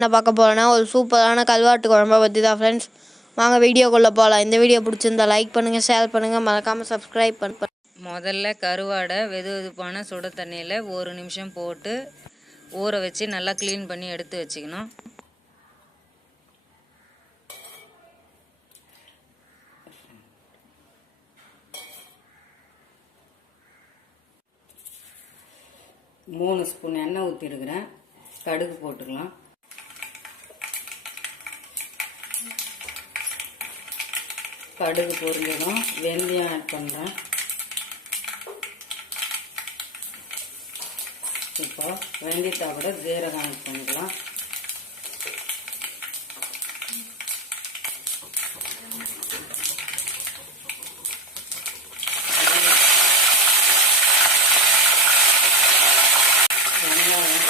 என்ன பார்க்க போகிறேன்னா ஒரு சூப்பரான கல்வாட்டு குழம்பை பற்றி தான் ஃப்ரெண்ட்ஸ் வாங்க வீடியோக்குள்ளே போகலாம் இந்த வீடியோ பிடிச்சிருந்தா லைக் பண்ணுங்கள் ஷேர் பண்ணுங்கள் மறக்காமல் சப்ஸ்கிரைப் பண்ண முதல்ல கருவாடை வெது வெதுப்பான சுட தண்ணியில் ஒரு நிமிஷம் போட்டு ஊற வச்சு நல்லா க்ளீன் பண்ணி எடுத்து வச்சுக்கணும். மூணு ஸ்பூன் எண்ணெய் ஊற்றிருக்கிறேன் கடுகு போட்டுக்கலாம். கடுகு பொரிஞ்சதும் வெந்தயம் ஆட் பண்ணுறேன் இப்போ வெந்தயத்தை கூட ஜீரகம் ஆட் பண்ணிக்கலாம் வெங்காயம்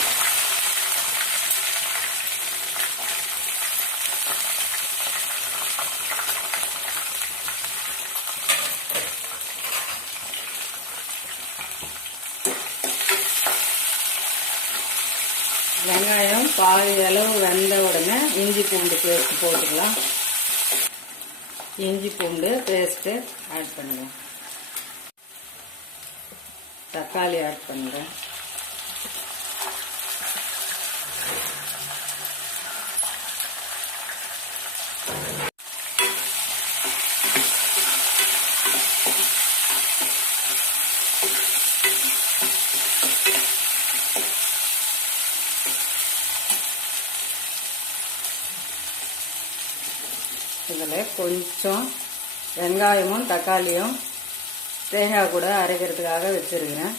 வெங்காயம் பாதி அளவு வெந்த உடனே இஞ்சி பூண்டு பேஸ்ட் போட்டுக்கலாம். இஞ்சி பூண்டு பேஸ்ட்டு ஆட் பண்ணுங்க தக்காளி ஆட் பண்ணுறேன். இதில் கொஞ்சம் வெங்காயமும் தக்காளியும் தேங்காய் கூட அரைக்கிறதுக்காக வச்சுருக்கிறேன்.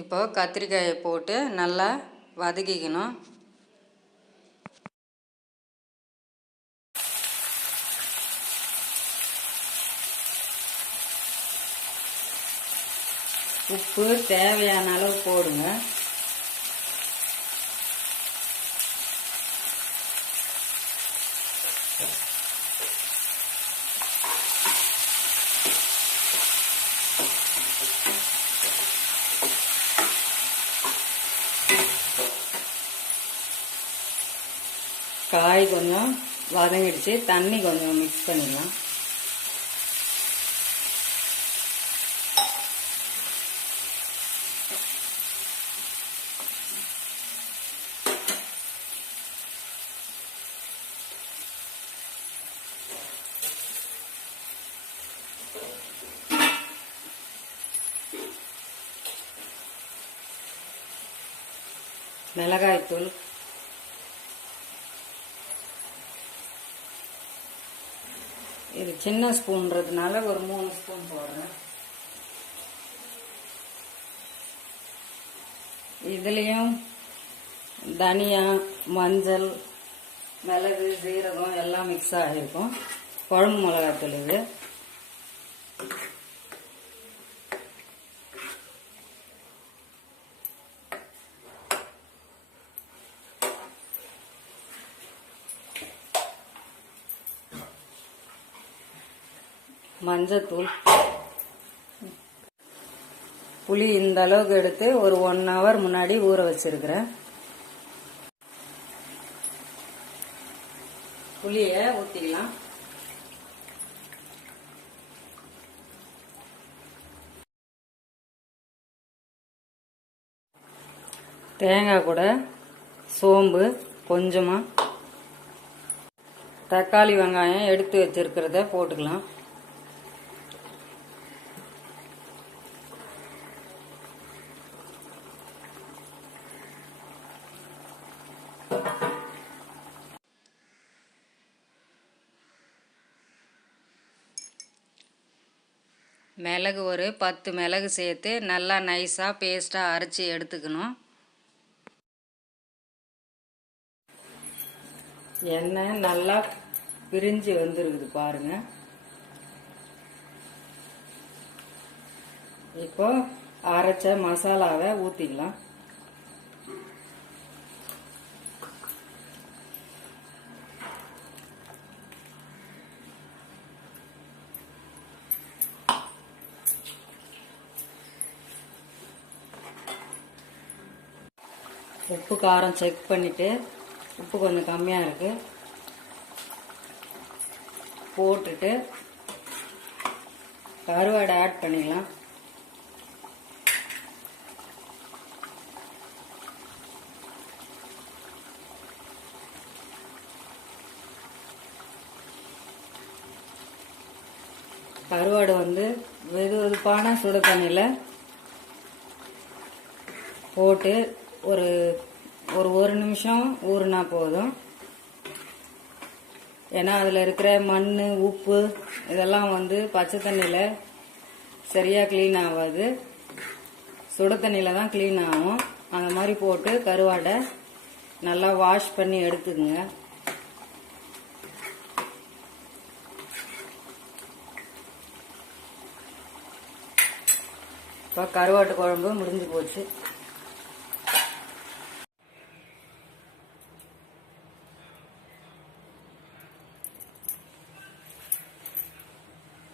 இப்போ கத்திரிக்காயை போட்டு நல்லா வதக்கிக்கணும். உப்பு தேவையான அளவு போடுங்க. காய் கொஞ்சம் வதங்கிடுச்சு. தண்ணி கொஞ்சம் மிக்ஸ் பண்ணிடலாம். மிளகாய்த்தூள். இது சின்ன ஸ்பூன்றதுனால ஒரு மூணு ஸ்பூன் போடுறேன். இதுலேயும் தனியா மஞ்சள் மிளகு சீரகம் எல்லாம் மிக்ஸ் ஆகிருக்கும். குழம்பு மிளகாத்தூள் இது. மஞ்சத்தூள். புளி இந்த அளவுக்கு எடுத்து ஒரு ஒன் ஹவர் முன்னாடி ஊற வச்சிருக்கிறேன். புளியை ஊற்றிக்கலாம் தேங்காய் கூட சோம்பு கொஞ்சமாக தக்காளி வெங்காயம் எடுத்து வச்சிருக்கிறத போட்டுக்கலாம். மிளகு ஒரு பத்து மிளகு சேர்த்து நல்லா நைஸாக பேஸ்ட்டாக அரைச்சி எடுத்துக்கணும். எண்ணெய் நல்லா பிரிஞ்சு வந்துருக்குது பாருங்க. இப்போ அரைச்ச மசாலாவை ஊற்றிக்கலாம் உப்பு காரம் செக் பண்ணிவிட்டு உப்பு கொஞ்சம் கம்மியாக இருக்குது போட்டுட்டு கருவாடை ஆட் பண்ணிக்கலாம் கருவாடு வந்து வெது வெதுப்பான சுடு தண்ணியில் போட்டு ஒரு ஒரு ஒரு நிமிஷம் ஊறுனா போதும். ஏன்னா அதில் இருக்கிற மண் உப்பு இதெல்லாம் வந்து பச்சை தண்ணியில் சரியாக க்ளீன் ஆகாது. சுடு தண்ணியில் தான் க்ளீன் ஆகும். அந்த மாதிரி போட்டு கருவாடை நல்லா வாஷ் பண்ணி எடுத்துக்குங்க. இப்போ கருவாட்டு குழம்பு முடிஞ்சு போச்சு.